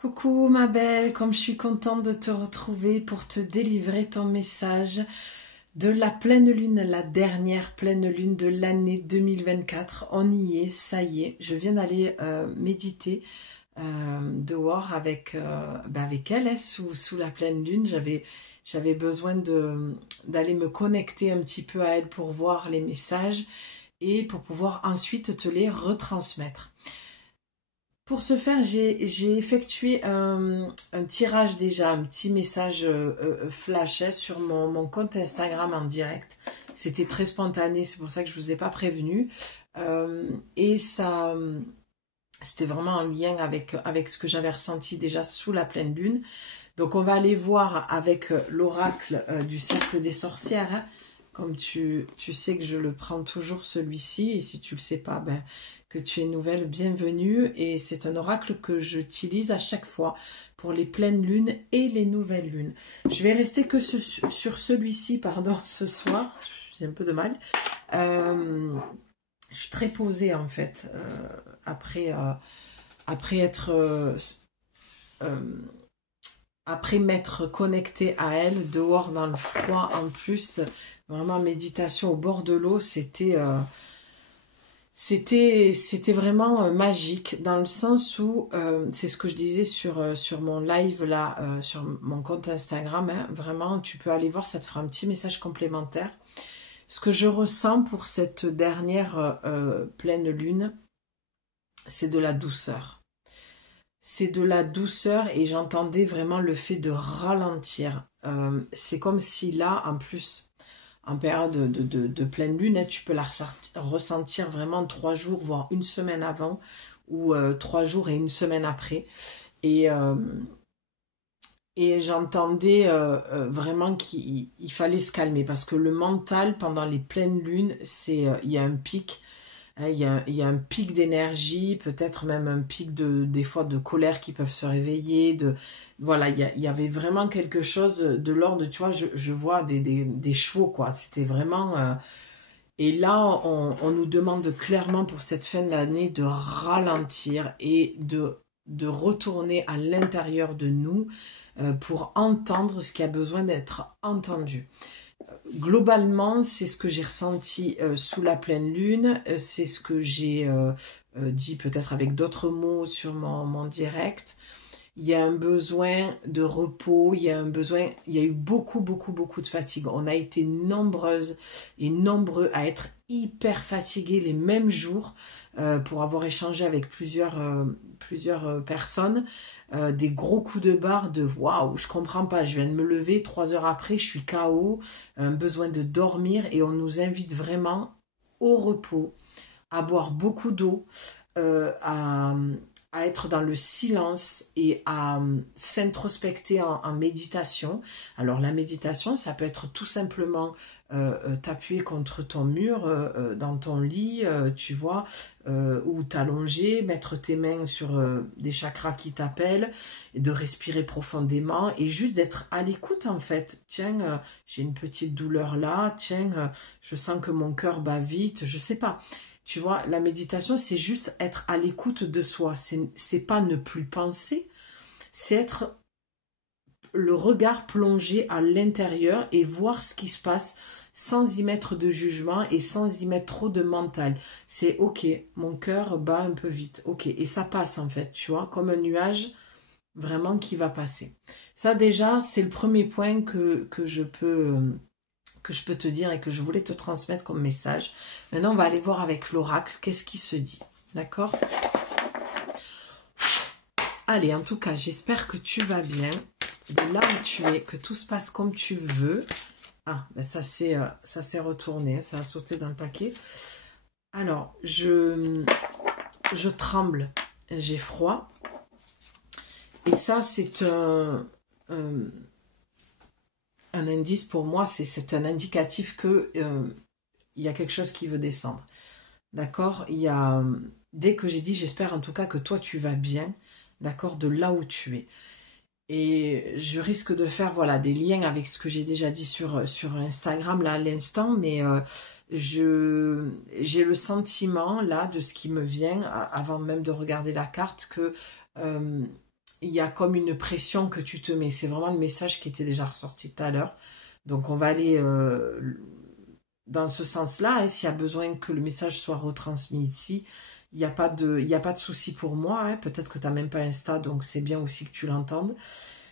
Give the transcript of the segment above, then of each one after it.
Coucou ma belle, comme je suis contente de te retrouver pour te délivrer ton message de la pleine lune, la dernière pleine lune de l'année 2024. On y est, ça y est. Je viens d'aller méditer dehors avec elle, sous la pleine lune. J'avais besoin d'aller me connecter un petit peu à elle pour voir les messages et pour pouvoir ensuite te les retransmettre. Pour ce faire, j'ai effectué un tirage déjà, un petit message flash sur mon compte Instagram en direct. C'était très spontané, c'est pour ça que je ne vous ai pas prévenu. Et ça, c'était vraiment en lien avec ce que j'avais ressenti déjà sous la pleine lune. Donc on va aller voir avec l'oracle du cercle des sorcières, hein. Comme tu sais que je le prends toujours celui-ci, et si tu le sais pas, ben, que tu es nouvelle, bienvenue. Et c'est un oracle que j'utilise à chaque fois pour les pleines lunes et les nouvelles lunes. Je vais rester que sur celui-ci, pardon, ce soir. J'ai un peu de mal. Je suis très posée en fait, après après m'être connectée à elle, dehors dans le froid en plus, vraiment méditation au bord de l'eau, c'était vraiment magique, dans le sens où, c'est ce que je disais sur mon live là, sur mon compte Instagram, hein, vraiment tu peux aller voir, ça te fera un petit message complémentaire. Ce que je ressens pour cette dernière pleine lune, c'est de la douceur. C'est de la douceur et j'entendais vraiment le fait de ralentir. C'est comme si là, en plus, en période de pleine lune, hein, tu peux la ressentir vraiment 3 jours, voire une semaine avant, ou 3 jours et une semaine après. Et, j'entendais vraiment qu'il fallait se calmer, parce que le mental, pendant les pleines lunes, il y a un pic. Hein, il y a un pic d'énergie, peut-être même un pic des fois de colère qui peuvent se réveiller. Voilà, il y avait vraiment quelque chose de l'ordre, tu vois, je vois des chevaux, quoi. C'était vraiment... et là, on nous demande clairement pour cette fin d'année de ralentir et de retourner à l'intérieur de nous pour entendre ce qui a besoin d'être entendu. Globalement, c'est ce que j'ai ressenti sous la pleine lune, c'est ce que j'ai dit peut-être avec d'autres mots sur mon direct. Il y a un besoin de repos, il y a eu beaucoup, beaucoup, beaucoup de fatigue. On a été nombreuses et nombreux à être hyper fatigués les mêmes jours pour avoir échangé avec plusieurs personnes. Des gros coups de barre de waouh, je comprends pas, je viens de me lever, 3 heures après, je suis KO, un besoin de dormir, et on nous invite vraiment au repos, à boire beaucoup d'eau, à être dans le silence et à s'introspecter en méditation. Alors la méditation, ça peut être tout simplement t'appuyer contre ton mur, dans ton lit, tu vois, ou t'allonger, mettre tes mains sur des chakras qui t'appellent, et de respirer profondément et juste d'être à l'écoute en fait. Tiens, j'ai une petite douleur là, tiens, je sens que mon cœur bat vite, je sais pas. Tu vois, la méditation, c'est juste être à l'écoute de soi. C'est pas ne plus penser, c'est être le regard plongé à l'intérieur et voir ce qui se passe sans y mettre de jugement et sans y mettre trop de mental. C'est ok, mon cœur bat un peu vite. Ok, et ça passe en fait, tu vois, comme un nuage vraiment qui va passer. Ça déjà, c'est le premier point que je peux te dire et que je voulais te transmettre comme message. Maintenant, on va aller voir avec l'oracle qu'est-ce qui se dit. D'accord? Allez, en tout cas, j'espère que tu vas bien, de là où tu es, que tout se passe comme tu veux. Ah, ben ça s'est retourné, hein, ça a sauté dans le paquet. Alors, je tremble, j'ai froid. Et ça, c'est un indice pour moi, c'est un indicatif que il y a quelque chose qui veut descendre. D'accord? Dès que j'ai dit, j'espère en tout cas que toi tu vas bien, d'accord, de là où tu es. Et je risque de faire voilà des liens avec ce que j'ai déjà dit sur Instagram là à l'instant, mais j'ai le sentiment là de ce qui me vient avant même de regarder la carte que il y a comme une pression que tu te mets. C'est vraiment le message qui était déjà ressorti tout à l'heure. Donc on va aller dans ce sens-là. S'il y a besoin que le message soit retransmis ici, il n'y a pas de souci pour moi. Peut-être que tu n'as même pas Insta, donc c'est bien aussi que tu l'entendes.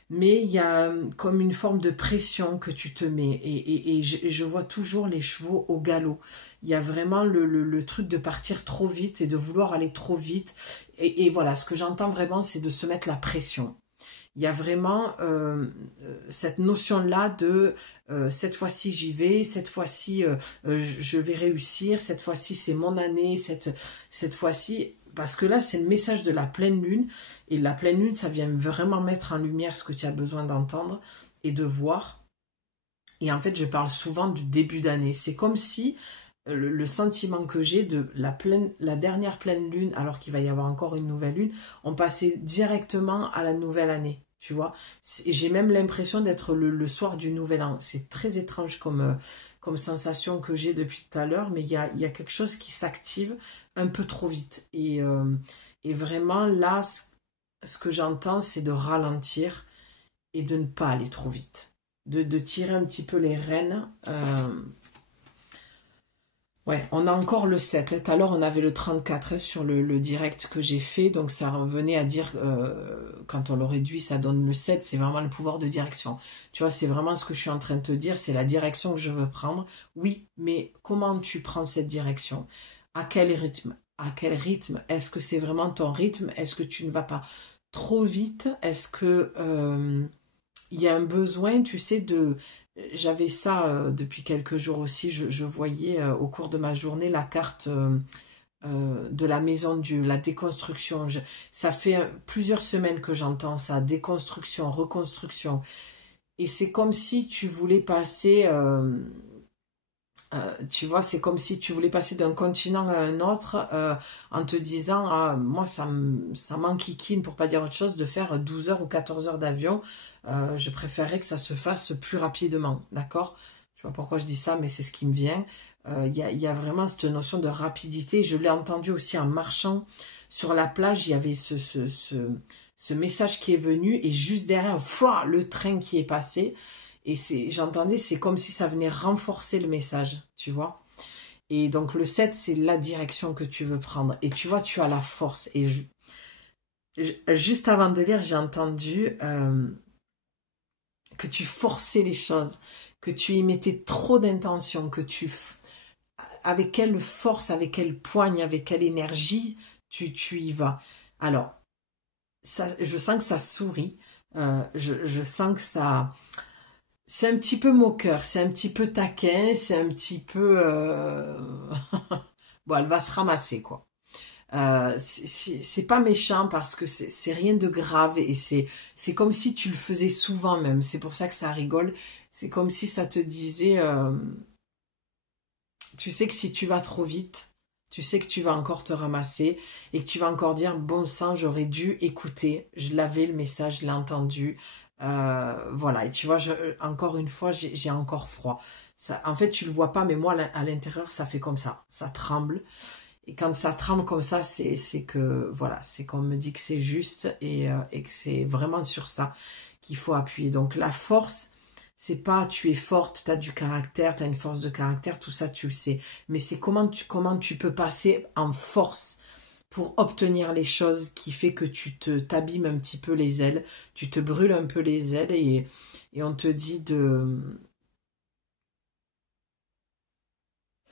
Mais il y a comme une forme de pression que tu te mets. Et je vois toujours les chevaux au galop. Il y a vraiment le truc de partir trop vite et de vouloir aller trop vite. Et voilà, ce que j'entends vraiment, c'est de se mettre la pression. Il y a vraiment cette notion-là de cette fois-ci j'y vais, cette fois-ci je vais réussir, cette fois-ci c'est mon année, cette fois-ci... Parce que là, c'est le message de la pleine lune. Et la pleine lune, ça vient vraiment mettre en lumière ce que tu as besoin d'entendre et de voir. Et en fait, je parle souvent du début d'année. C'est comme si le sentiment que j'ai de la dernière pleine lune, alors qu'il va y avoir encore une nouvelle lune, on passait directement à la nouvelle année. Tu vois, j'ai même l'impression d'être le soir du nouvel an. C'est très étrange comme sensation que j'ai depuis tout à l'heure, mais il y a quelque chose qui s'active un peu trop vite. Et vraiment, là, ce que j'entends, c'est de ralentir et de ne pas aller trop vite. De tirer un petit peu les rênes. Ouais, on a encore le 7. Tout à l'heure, on avait le 34 sur le direct que j'ai fait. Donc, ça revenait à dire, quand on le réduit, ça donne le 7. C'est vraiment le pouvoir de direction. Tu vois, c'est vraiment ce que je suis en train de te dire. C'est la direction que je veux prendre. Oui, mais comment tu prends cette direction? À quel rythme? À quel rythme? Est-ce que c'est vraiment ton rythme? Est-ce que tu ne vas pas trop vite? Est-ce que il y a un besoin, tu sais, de... J'avais ça depuis quelques jours aussi, je voyais au cours de ma journée la carte de la maison de Dieu, la déconstruction. Ça fait plusieurs semaines que j'entends ça, déconstruction, reconstruction. Et c'est comme si tu voulais passer... tu vois, c'est comme si tu voulais passer d'un continent à un autre en te disant, ah, moi, ça m'enquiquine, pour pas dire autre chose, de faire 12 heures ou 14 heures d'avion. Je préférerais que ça se fasse plus rapidement, d'accord? Je sais pas pourquoi je dis ça, mais c'est ce qui me vient. Y a vraiment cette notion de rapidité. Je l'ai entendu aussi en marchant sur la plage. Il y avait ce message qui est venu et juste derrière, fouah, le train qui est passé. Et j'entendais, c'est comme si ça venait renforcer le message, tu vois. Et donc le 7, c'est la direction que tu veux prendre. Et tu vois, tu as la force. Et juste avant de lire, j'ai entendu que tu forçais les choses, que tu y mettais trop d'intention, avec quelle force, avec quelle poigne, avec quelle énergie tu y vas. Alors, ça, je sens que ça sourit. Je sens que ça... C'est un petit peu moqueur, c'est un petit peu taquin, c'est un petit peu... Bon, elle va se ramasser, quoi. C'est pas méchant parce que c'est rien de grave et c'est comme si tu le faisais souvent même. C'est pour ça que ça rigole. C'est comme si ça te disait... tu sais que si tu vas trop vite, tu sais que tu vas encore te ramasser et que tu vas encore dire, bon sang, j'aurais dû écouter. Je l'avais le message, je l'ai entendu. Voilà, et tu vois, encore une fois, j'ai encore froid. Ça, en fait, tu le vois pas, mais moi, à l'intérieur, ça fait comme ça tremble. Et quand ça tremble comme ça, c'est que, voilà, c'est qu'on me dit que c'est juste et que c'est vraiment sur ça qu'il faut appuyer. Donc, la force, c'est pas tu es forte, tu as du caractère, tu as une force de caractère, tout ça, tu le sais. Mais c'est comment tu peux passer en force pour obtenir les choses qui fait que tu t'abîmes un petit peu les ailes, tu te brûles un peu les ailes et on te dit de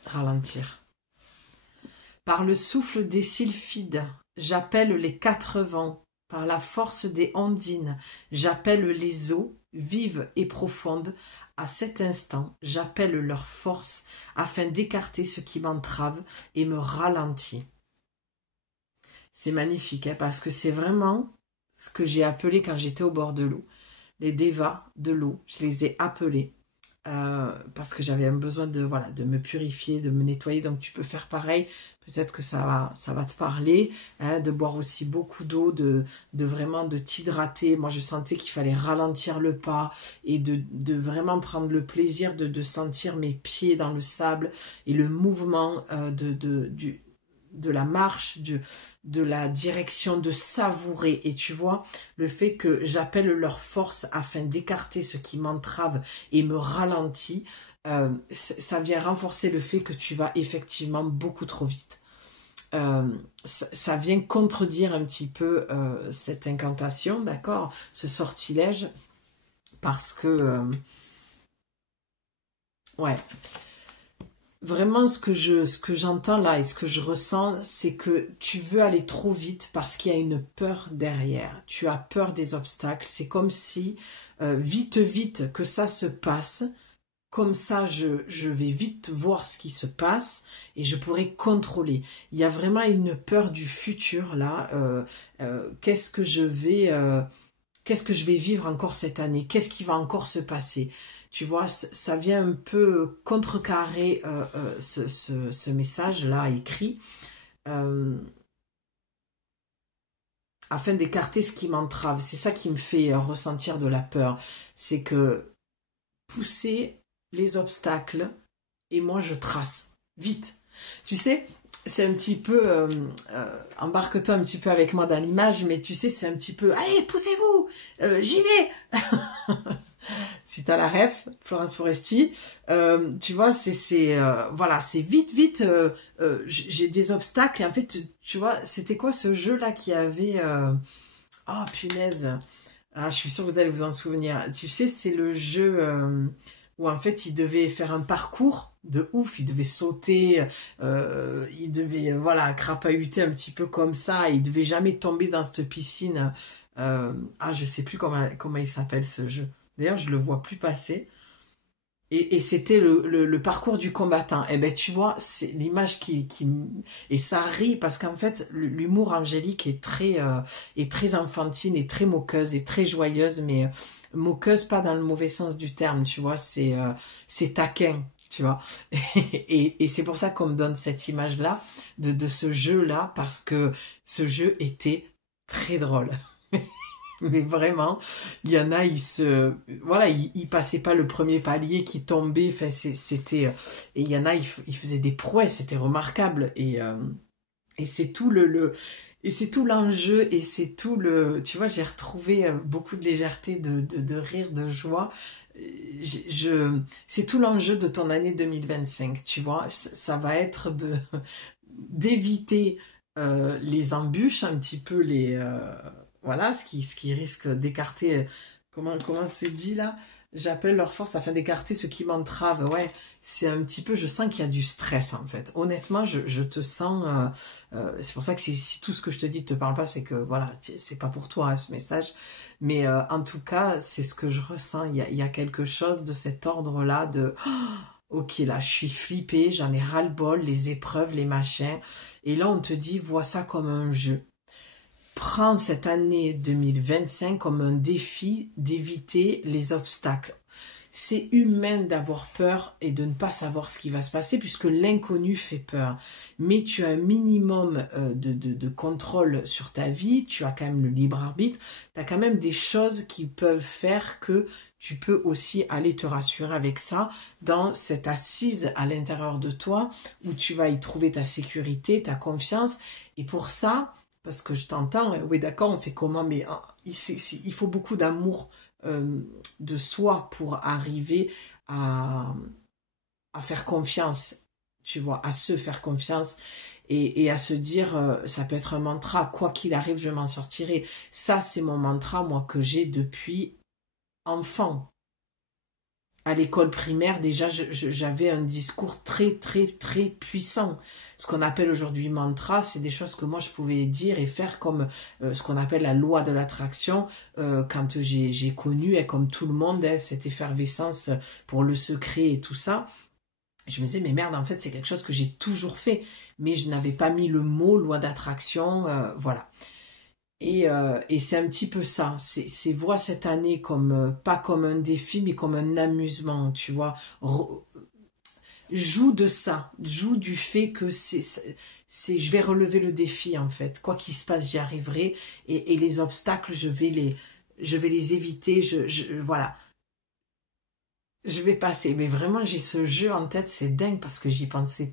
ralentir. Par le souffle des sylphides, j'appelle les 4 vents. Par la force des ondines, j'appelle les eaux, vives et profondes. À cet instant, j'appelle leur force afin d'écarter ce qui m'entrave et me ralentit. C'est magnifique, hein, parce que c'est vraiment ce que j'ai appelé quand j'étais au bord de l'eau. Les devas de l'eau, je les ai appelés parce que j'avais un besoin de me purifier, de me nettoyer. Donc tu peux faire pareil. Peut-être que ça va te parler, hein, de boire aussi beaucoup d'eau, de vraiment de t'hydrater. Moi, je sentais qu'il fallait ralentir le pas et de vraiment prendre le plaisir de sentir mes pieds dans le sable et le mouvement de la marche, de la direction, de savourer. Et tu vois, le fait que j'appelle leur force afin d'écarter ce qui m'entrave et me ralentit, ça vient renforcer le fait que tu vas effectivement beaucoup trop vite. Ça vient contredire un petit peu cette incantation, d'accord, ce sortilège, parce que, ouais, vraiment ce que j'entends là et ce que je ressens, c'est que tu veux aller trop vite parce qu'il y a une peur derrière. Tu as peur des obstacles. C'est comme si, vite, vite, que ça se passe. Comme ça, je vais vite voir ce qui se passe et je pourrai contrôler. Il y a vraiment une peur du futur là. Qu'est-ce que je vais vivre encore cette année? Qu'est-ce qui va encore se passer? Tu vois, ça vient un peu contrecarrer ce message-là écrit euh, afin d'écarter ce qui m'entrave. C'est ça qui me fait ressentir de la peur. C'est que pousser les obstacles et moi je trace vite. Tu sais, c'est un petit peu, embarque-toi un petit peu avec moi dans l'image, mais tu sais, c'est un petit peu, allez, poussez-vous, j'y vais. Si t'as la ref, Florence Foresti, tu vois, voilà, c'est vite, vite, j'ai des obstacles, et en fait, tu vois, c'était quoi ce jeu-là qui avait, oh punaise, ah, je suis sûre que vous allez vous en souvenir. Tu sais, c'est le jeu où en fait il devait faire un parcours de ouf, il devait sauter, il devait voilà crapahuter un petit peu comme ça, il devait jamais tomber dans cette piscine. Ah, je sais plus comment il s'appelle ce jeu. D'ailleurs, je le vois plus passer. Et c'était le parcours du combattant. Et ben tu vois, c'est l'image et ça rit parce qu'en fait l'humour angélique est très enfantine et très moqueuse et très joyeuse, mais moqueuse pas dans le mauvais sens du terme, tu vois, c'est taquin, tu vois. Et c'est pour ça qu'on me donne cette image-là de ce jeu-là parce que ce jeu était très drôle. Mais vraiment, il y en a, voilà, ils passaient pas le premier palier qui tombait. Enfin, c'était, et il y en a, ils faisaient des prouesses, c'était remarquable. Et c'est tout et c'est tout l'enjeu et c'est tout tu vois, j'ai retrouvé beaucoup de légèreté, de rire, de joie. C'est tout l'enjeu de ton année 2025, tu vois. Ça va être d'éviter les embûches, un petit peu voilà, ce qui risque d'écarter, comment c'est dit là? J'appelle leur force afin d'écarter ce qui m'entrave. Ouais, c'est un petit peu, je sens qu'il y a du stress en fait. Honnêtement, je te sens, c'est pour ça que si tout ce que je te dis ne te parle pas, c'est que voilà, c'est pas pour toi hein, ce message. Mais en tout cas, c'est ce que je ressens. Il y a quelque chose de cet ordre-là de ok, là, je suis flippée, j'en ai ras-le-bol, les épreuves, les machins. Et là, on te dit, vois ça comme un jeu. Prends cette année 2025 comme un défi d'éviter les obstacles. C'est humain d'avoir peur et de ne pas savoir ce qui va se passer puisque l'inconnu fait peur. Mais tu as un minimum de contrôle sur ta vie, tu as quand même le libre arbitre, tu as quand même des choses qui peuvent faire que tu peux aussi aller te rassurer avec ça dans cette assise à l'intérieur de toi où tu vas y trouver ta sécurité, ta confiance. Et pour ça, parce que je t'entends, oui d'accord, on fait comment, mais il faut beaucoup d'amour de soi pour arriver à, à faire confiance, tu vois, à se faire confiance et à se dire, ça peut être un mantra, quoi qu'il arrive, je m'en sortirai. Ça, c'est mon mantra, moi, que j'ai depuis enfant. À l'école primaire, déjà, j'avais un discours très, très, très puissant. Ce qu'on appelle aujourd'hui mantra, c'est des choses que moi, je pouvais dire et faire comme ce qu'on appelle la loi de l'attraction. Quand j'ai connu, et comme tout le monde, cette effervescence pour le secret et tout ça, je me disais, mais merde, en fait, c'est quelque chose que j'ai toujours fait. Mais je n'avais pas mis le mot loi d'attraction, voilà. Et c'est un petit peu ça. C'est vois cette année comme pas comme un défi, mais comme un amusement, tu vois. Joue de ça, joue du fait que je vais relever le défi en fait. Quoi qu'il se passe, j'y arriverai. Et les obstacles, je vais les éviter. Voilà, je vais passer. Mais vraiment, j'ai ce jeu en tête, c'est dingue parce que j'y pensais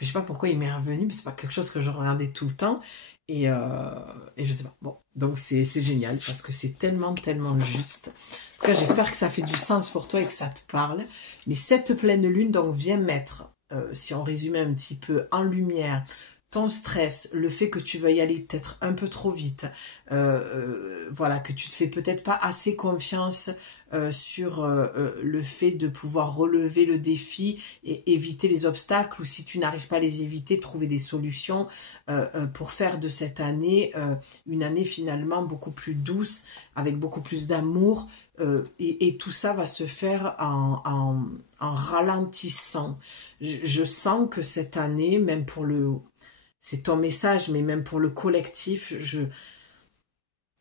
je sais pas pourquoi il m'est revenu, mais c'est pas quelque chose que je regardais tout le temps. Et je sais pas. Bon, donc c'est génial parce que c'est tellement, tellement juste. En tout cas, j'espère que ça fait du sens pour toi et que ça te parle. Mais cette pleine lune, donc, vient mettre, si on résumait un petit peu, en lumière ton stress, le fait que tu veuilles aller peut-être un peu trop vite, voilà, que tu te fais peut-être pas assez confiance sur le fait de pouvoir relever le défi et éviter les obstacles, ou si tu n'arrives pas à les éviter, trouver des solutions pour faire de cette année une année finalement beaucoup plus douce, avec beaucoup plus d'amour, et tout ça va se faire en ralentissant. Je sens que cette année, même pour le... C'est ton message, mais même pour le collectif,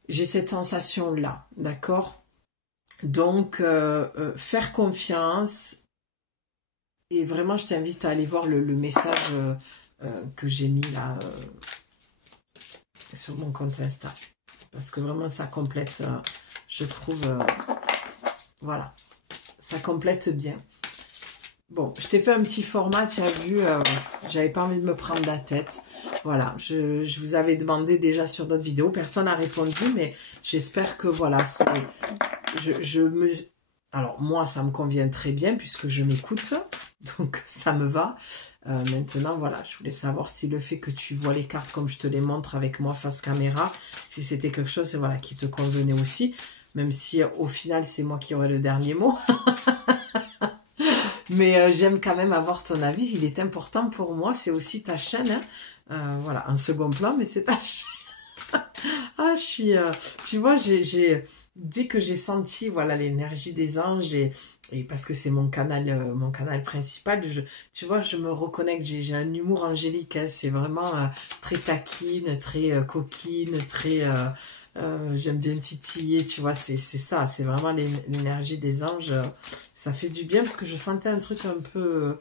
j'ai cette sensation-là, d'accord? Donc, faire confiance, et vraiment, je t'invite à aller voir le message que j'ai mis là sur mon compte Insta. Parce que vraiment, ça complète, je trouve, voilà, ça complète bien. Bon, je t'ai fait un petit format, tu as vu, j'avais pas envie de me prendre la tête. Voilà, je vous avais demandé déjà sur d'autres vidéos, personne n'a répondu, mais j'espère que voilà, alors moi, ça me convient très bien puisque je m'écoute, donc ça me va. Maintenant, voilà, je voulais savoir si le fait que tu vois les cartes comme je te les montre avec moi face caméra, si c'était quelque chose voilà, qui te convenait aussi, même si au final, c'est moi qui aurai le dernier mot. Mais j'aime quand même avoir ton avis, il est important pour moi, c'est aussi ta chaîne, hein. Voilà, un second plan, mais c'est ta chaîne. Ah, tu vois, dès que j'ai senti, voilà, l'énergie des anges, et parce que c'est mon canal principal, tu vois, je me reconnecte, j'ai un humour angélique, hein, c'est vraiment très taquine, très coquine, très... j'aime bien titiller, tu vois, c'est ça, c'est vraiment l'énergie des anges. Ça fait du bien parce que je sentais un truc un peu...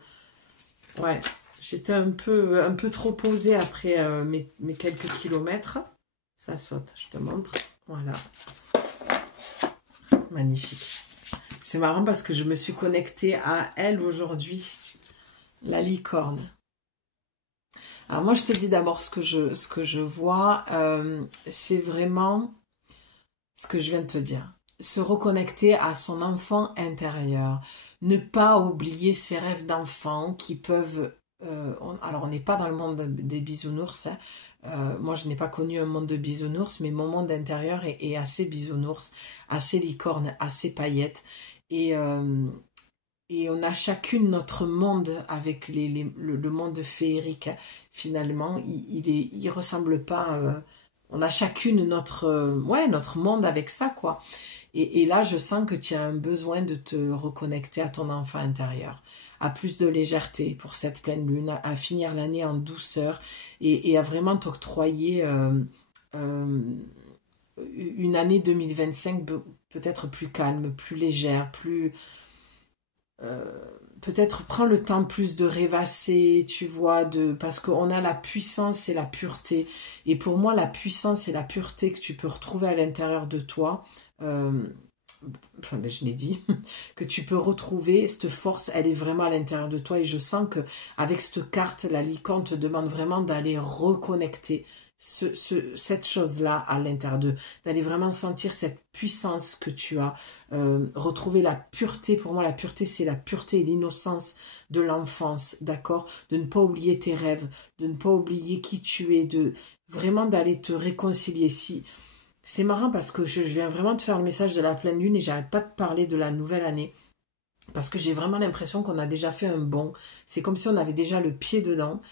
ouais, j'étais un peu trop posée après mes quelques kilomètres. Ça saute, je te montre. Voilà. Magnifique. C'est marrant parce que je me suis connectée à elle aujourd'hui. La licorne. Alors moi, je te dis d'abord ce que je vois. C'est vraiment ce que je viens de te dire. Se reconnecter à son enfant intérieur. Ne pas oublier ses rêves d'enfant qui peuvent... alors, on n'est pas dans le monde des bisounours. Hein. Moi, je n'ai pas connu un monde de bisounours, mais mon monde intérieur est assez bisounours, assez licorne, assez paillettes. Et, et on a chacune notre monde avec le monde féerique. Hein. Finalement, il ressemble pas... on a chacune notre monde avec ça, quoi. Et là, je sens que tu as un besoin de te reconnecter à ton enfant intérieur, à plus de légèreté pour cette pleine lune, à finir l'année en douceur et à vraiment t'octroyer une année 2025 peut-être plus calme, plus légère, plus... peut-être prends le temps plus de rêvasser, tu vois, parce qu'on a la puissance et la pureté. Et pour moi, la puissance et la pureté que tu peux retrouver à l'intérieur de toi, enfin, ben, je l'ai dit, que tu peux retrouver, cette force, elle est vraiment à l'intérieur de toi. Et je sens que avec cette carte, la licorne te demande vraiment d'aller reconnecter cette chose-là à l'intérieur d'aller vraiment sentir cette puissance que tu as, retrouver la pureté. Pour moi, la pureté, c'est la pureté et l'innocence de l'enfance, d'accord? De ne pas oublier tes rêves, de ne pas oublier qui tu es, de vraiment d'aller te réconcilier. Si c'est marrant parce que je viens vraiment de faire le message de la pleine lune et j'arrête pas de parler de la nouvelle année. Parce que j'ai vraiment l'impression qu'on a déjà fait un bond. C'est comme si on avait déjà le pied dedans.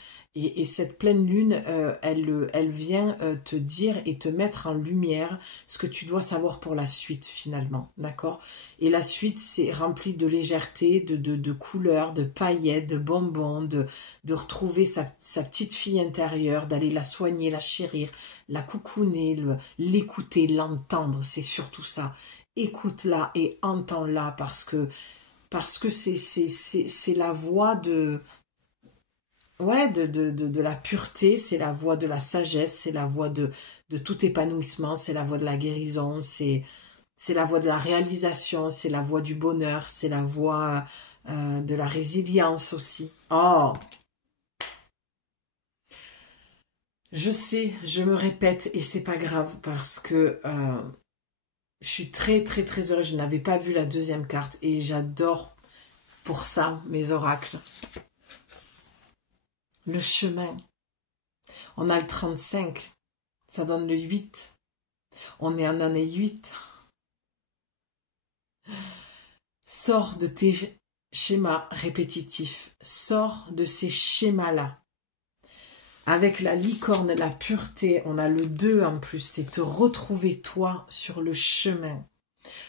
Et cette pleine lune, elle vient te dire et te mettre en lumière ce que tu dois savoir pour la suite finalement. D'accord? Et la suite, c'est rempli de légèreté, de couleurs, de paillettes, de bonbons, de retrouver sa petite fille intérieure, d'aller la soigner, la chérir, la coucouner, l'écouter, l'entendre. C'est surtout ça. Écoute-la et entends-la parce que c'est la voix de... Ouais, de la pureté, c'est la voix de la sagesse, c'est la voix de tout épanouissement, c'est la voix de la guérison, c'est la voix de la réalisation, c'est la voix du bonheur, c'est la voix de la résilience aussi. Oh, Je sais, je me répète et c'est pas grave parce que je suis très très très heureuse. Je n'avais pas vu la deuxième carte et j'adore pour ça mes oracles. Le chemin. On a le 35. Ça donne le 8. On est en année 8. Sors de tes schémas répétitifs. Sors de ces schémas-là. Avec la licorne, la pureté, on a le 2 en plus. C'est te retrouver toi sur le chemin.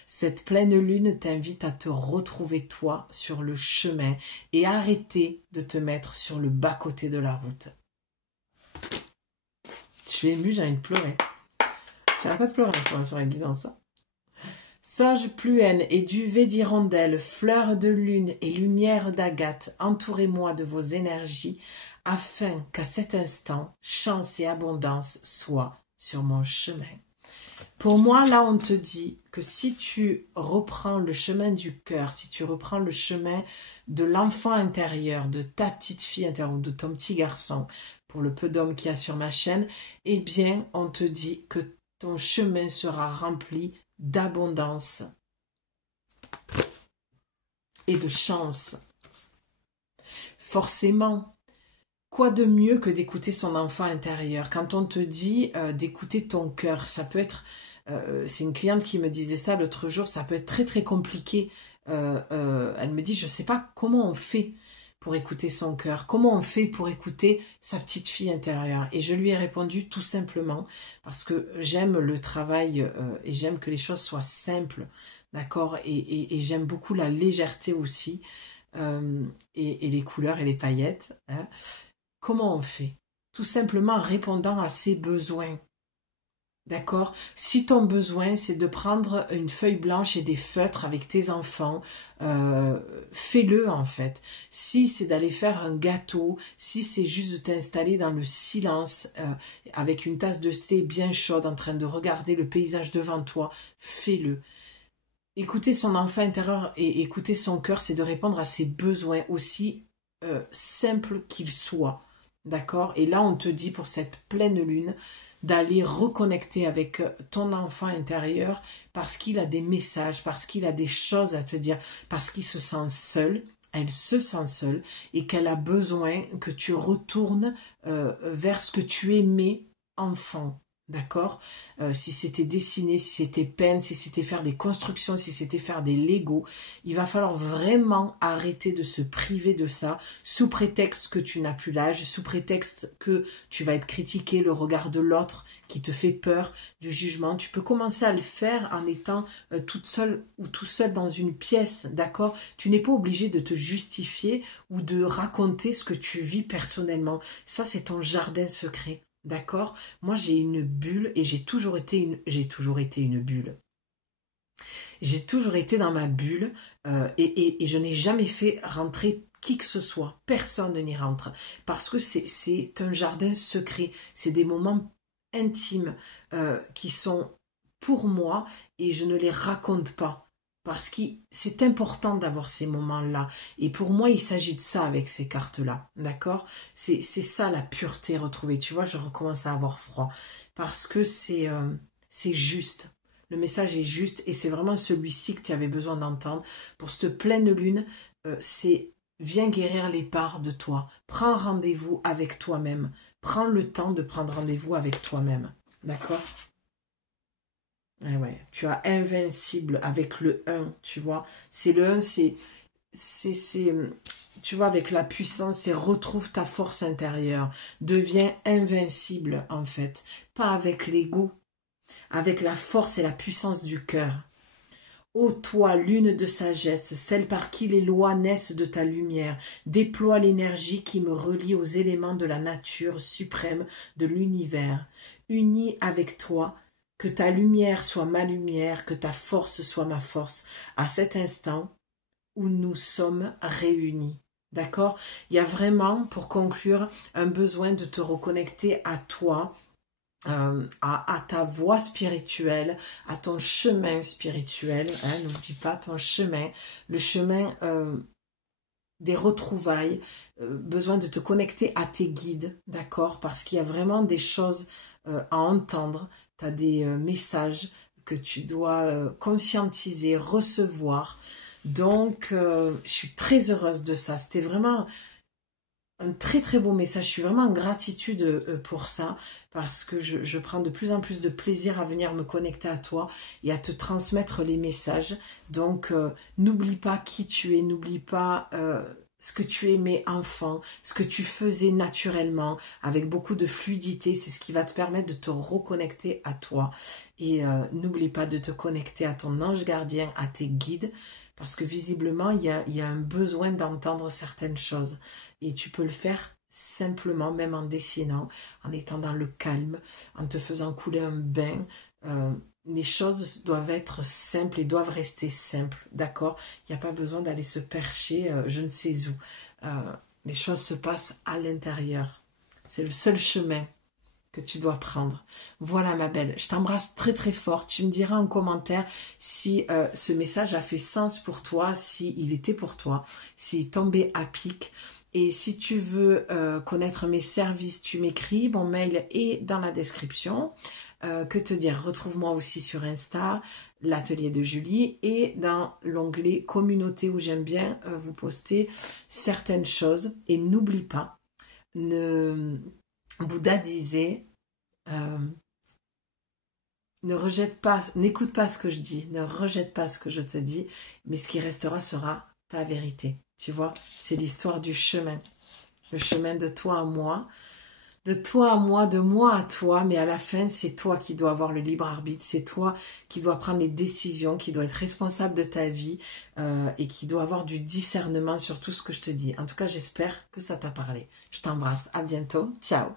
Cette pleine lune t'invite à te retrouver toi sur le chemin et arrêter de te mettre sur le bas-côté de la route. Je suis émue, j'ai envie de pleurer. J'arrête pas de pleurer sur la guidance. Sauge pluène et duvet d'hirondelle, fleurs de lune et lumière d'agate, entourez-moi de vos énergies, afin qu'à cet instant, chance et abondance soient sur mon chemin. Pour moi, là, on te dit que si tu reprends le chemin du cœur, si tu reprends le chemin de l'enfant intérieur, de ta petite fille intérieure ou de ton petit garçon, pour le peu d'hommes qu'il y a sur ma chaîne, eh bien, on te dit que ton chemin sera rempli d'abondance et de chance. Forcément, quoi de mieux que d'écouter son enfant intérieur? Quand on te dit d'écouter ton cœur, ça peut être... c'est une cliente qui me disait ça l'autre jour, ça peut être très très compliqué. Elle me dit, je ne sais pas comment on fait pour écouter son cœur, comment on fait pour écouter sa petite fille intérieure. Et je lui ai répondu tout simplement, parce que j'aime le travail et j'aime que les choses soient simples, d'accord, et j'aime beaucoup la légèreté aussi, et les couleurs et les paillettes. Hein. Comment on fait? Tout simplement en répondant à ses besoins. D'accord? Si ton besoin, c'est de prendre une feuille blanche et des feutres avec tes enfants, fais-le en fait. Si c'est d'aller faire un gâteau, si c'est juste de t'installer dans le silence, avec une tasse de thé bien chaude en train de regarder le paysage devant toi, fais-le. Écouter son enfant intérieur et écouter son cœur, c'est de répondre à ses besoins aussi simples qu'ils soient. D'accord? Et là, on te dit pour cette pleine lune d'aller reconnecter avec ton enfant intérieur parce qu'il a des messages, parce qu'il a des choses à te dire, parce qu'il se sent seul, elle se sent seule et qu'elle a besoin que tu retournes vers ce que tu aimais enfant. D'accord? Si c'était dessiner, si c'était peindre, si c'était faire des constructions, si c'était faire des Legos, il va falloir vraiment arrêter de se priver de ça sous prétexte que tu n'as plus l'âge, sous prétexte que tu vas être critiqué, le regard de l'autre qui te fait peur, du jugement. Tu peux commencer à le faire en étant toute seule ou tout seul dans une pièce, d'accord? Tu n'es pas obligé de te justifier ou de raconter ce que tu vis personnellement. Ça, c'est ton jardin secret. D'accord? Moi, j'ai une bulle et j'ai toujours été une bulle. J'ai toujours été dans ma bulle et je n'ai jamais fait rentrer qui que ce soit. Personne n'y rentre. Parce que c'est un jardin secret. C'est des moments intimes qui sont pour moi et je ne les raconte pas. Parce que c'est important d'avoir ces moments-là. Et pour moi, il s'agit de ça avec ces cartes-là. D'accord? C'est ça la pureté retrouvée. Tu vois, je recommence à avoir froid. Parce que c'est juste. Le message est juste et c'est vraiment celui-ci que tu avais besoin d'entendre. Pour cette pleine lune, c'est viens guérir les parts de toi. Prends rendez-vous avec toi-même. Prends le temps de prendre rendez-vous avec toi-même. D'accord? Ah ouais, tu as invincible avec le 1, tu vois. C'est le 1, tu vois, avec la puissance, c'est retrouve ta force intérieure. Deviens invincible, en fait. Pas avec l'ego, avec la force et la puissance du cœur. Ô toi, lune de sagesse, celle par qui les lois naissent de ta lumière, déploie l'énergie qui me relie aux éléments de la nature suprême de l'univers. Unis avec toi, que ta lumière soit ma lumière, que ta force soit ma force, à cet instant où nous sommes réunis. D'accord? Il y a vraiment, pour conclure, un besoin de te reconnecter à toi, à ta voie spirituelle, à ton chemin spirituel. Hein, n'oublie pas ton chemin. Le chemin des retrouvailles, besoin de te connecter à tes guides, d'accord? Parce qu'il y a vraiment des choses à entendre, tu as des messages que tu dois conscientiser, recevoir. Donc, je suis très heureuse de ça. C'était vraiment un très très beau message. Je suis vraiment en gratitude pour ça parce que je prends de plus en plus de plaisir à venir me connecter à toi et à te transmettre les messages. Donc, n'oublie pas qui tu es, n'oublie pas ce que tu aimais enfant, ce que tu faisais naturellement, avec beaucoup de fluidité. C'est ce qui va te permettre de te reconnecter à toi. Et n'oublie pas de te connecter à ton ange gardien, à tes guides, parce que visiblement, il y a un besoin d'entendre certaines choses. Et tu peux le faire simplement, même en dessinant, en étant dans le calme, en te faisant couler un bain. Les choses doivent être simples et doivent rester simples, d'accord? Il n'y a pas besoin d'aller se percher je ne sais où. Les choses se passent à l'intérieur. C'est le seul chemin que tu dois prendre. Voilà ma belle, je t'embrasse très très fort. Tu me diras en commentaire si ce message a fait sens pour toi, si il était pour toi, s'il tombait à pic. Et si tu veux connaître mes services, tu m'écris, mon mail est dans la description. Que te dire, retrouve-moi aussi sur Insta, l'atelier de Julie, et dans l'onglet communauté où j'aime bien vous poster certaines choses. Et n'oublie pas, Bouddha disait, ne rejette pas, n'écoute pas ce que je dis, ne rejette pas ce que je te dis, mais ce qui restera sera ta vérité. Tu vois, c'est l'histoire du chemin. Le chemin de toi à moi, de toi à moi, de moi à toi, mais à la fin, c'est toi qui dois avoir le libre arbitre, c'est toi qui dois prendre les décisions, qui dois être responsable de ta vie et qui dois avoir du discernement sur tout ce que je te dis. En tout cas, j'espère que ça t'a parlé. Je t'embrasse, à bientôt, ciao.